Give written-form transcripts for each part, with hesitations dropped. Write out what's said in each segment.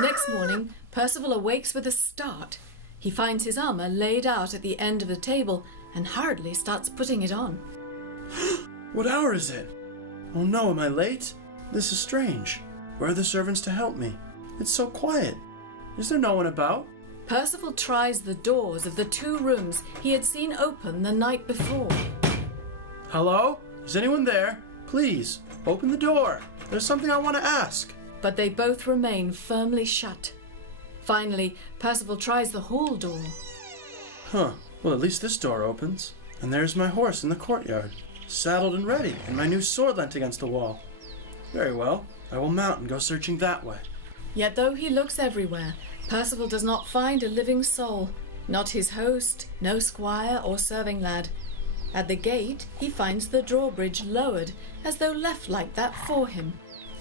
Next morning, Perceval awakes with a start. He finds his armour laid out at the end of the table and hurriedly starts putting it on. What hour is it? Oh no, am I late? This is strange. Where are the servants to help me? It's so quiet. Is there no one about? Perceval tries the doors of the 2 rooms he had seen open the night before. Hello? Is anyone there? Please, open the door. There's something I want to ask. But they both remain firmly shut. Finally, Perceval tries the hall door. Well, at least this door opens. And there's my horse in the courtyard, saddled and ready, and my new sword leant against the wall. Very well, I will mount and go searching that way. Yet though he looks everywhere, Perceval does not find a living soul, not his host, no squire or serving lad. At the gate, he finds the drawbridge lowered, as though left like that for him.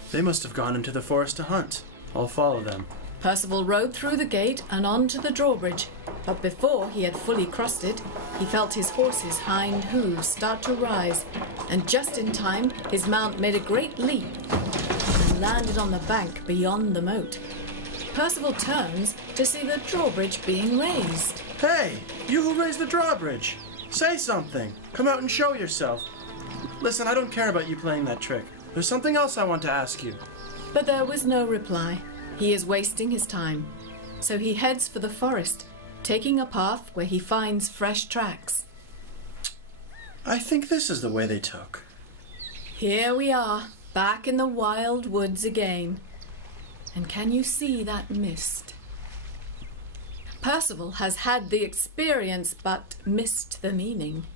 They must have gone into the forest to hunt. I'll follow them. Perceval rode through the gate and on to the drawbridge, but before he had fully crossed it, he felt his horse's hind hooves start to rise, and just in time his mount made a great leap and landed on the bank beyond the moat. Perceval turns to see the drawbridge being raised. Hey, you who raised the drawbridge! Say something! Come out and show yourself! Listen, I don't care about you playing that trick. There's something else I want to ask you. But there was no reply. He is wasting his time. So he heads for the forest, taking a path where he finds fresh tracks. I think this is the way they took. Here we are, back in the wild woods again. And can you see that mist? Perceval has had the experience, but missed the meaning.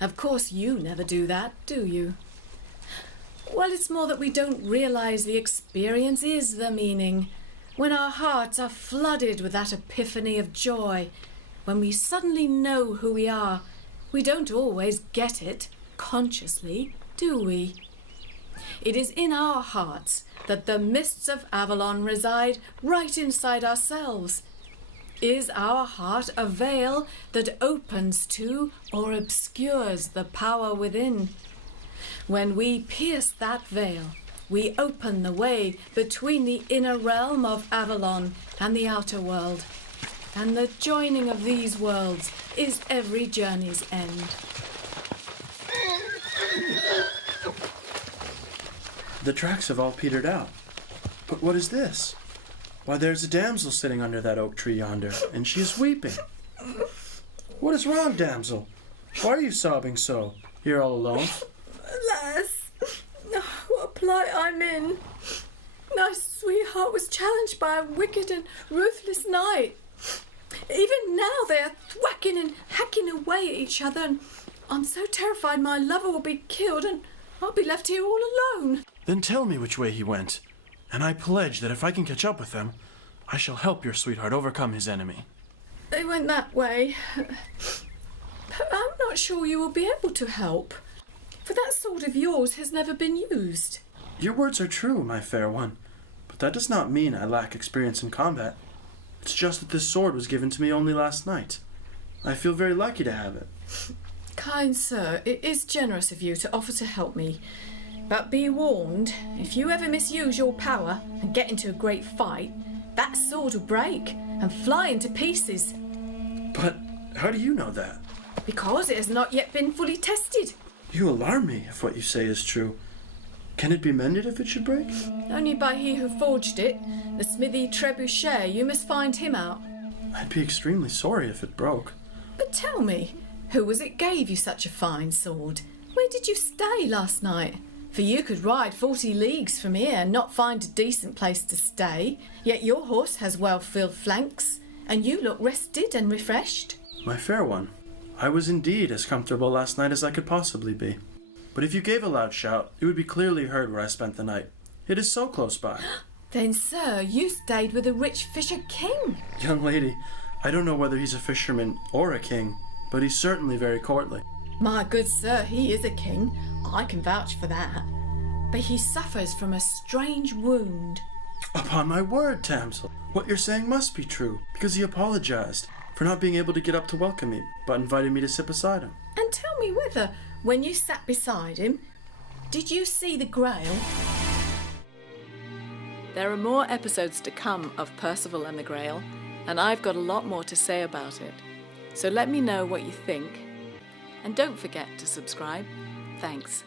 Of course you never do that, do you? Well, it's more that we don't realize the experience is the meaning. When our hearts are flooded with that epiphany of joy, when we suddenly know who we are, we don't always get it consciously, do we? It is in our hearts that the mists of Avalon reside, right inside ourselves. Is our heart a veil that opens to or obscures the power within? When we pierce that veil, we open the way between the inner realm of Avalon and the outer world. And the joining of these worlds is every journey's end. The tracks have all petered out. But what is this? Why, there's a damsel sitting under that oak tree yonder, and she is weeping. What is wrong, damsel? Why are you sobbing so, here all alone? Alas, what a plight I'm in. My sweetheart was challenged by a wicked and ruthless knight. Even now they are thwacking and hacking away at each other, and I'm so terrified my lover will be killed and I'll be left here all alone. Then tell me which way he went, and I pledge that if I can catch up with him, I shall help your sweetheart overcome his enemy. They went that way, but I'm not sure you will be able to help, for that sword of yours has never been used. Your words are true, my fair one, but that does not mean I lack experience in combat. It's just that this sword was given to me only last night. I feel very lucky to have it. Kind sir, it is generous of you to offer to help me. But be warned, if you ever misuse your power and get into a great fight, that sword will break and fly into pieces. But how do you know that? Because it has not yet been fully tested. You alarm me if what you say is true. Can it be mended if it should break? Only by he who forged it, the smithy Trebuchet. You must find him out. I'd be extremely sorry if it broke. But tell me, who was it gave you such a fine sword? Where did you stay last night? For you could ride 40 leagues from here and not find a decent place to stay, yet your horse has well-filled flanks, and you look rested and refreshed. My fair one, I was indeed as comfortable last night as I could possibly be. But if you gave a loud shout, it would be clearly heard where I spent the night. It is so close by. Then, sir, you stayed with a rich fisher king. Young lady, I don't know whether he's a fisherman or a king, but he's certainly very courtly. My good sir, he is a king. I can vouch for that. But he suffers from a strange wound. Upon my word, damsel, what you're saying must be true, because he apologized for not being able to get up to welcome me, but invited me to sit beside him. And tell me whether, when you sat beside him, did you see the Grail? There are more episodes to come of Perceval and the Grail, and I've got a lot more to say about it. So let me know what you think, and don't forget to subscribe. Thanks.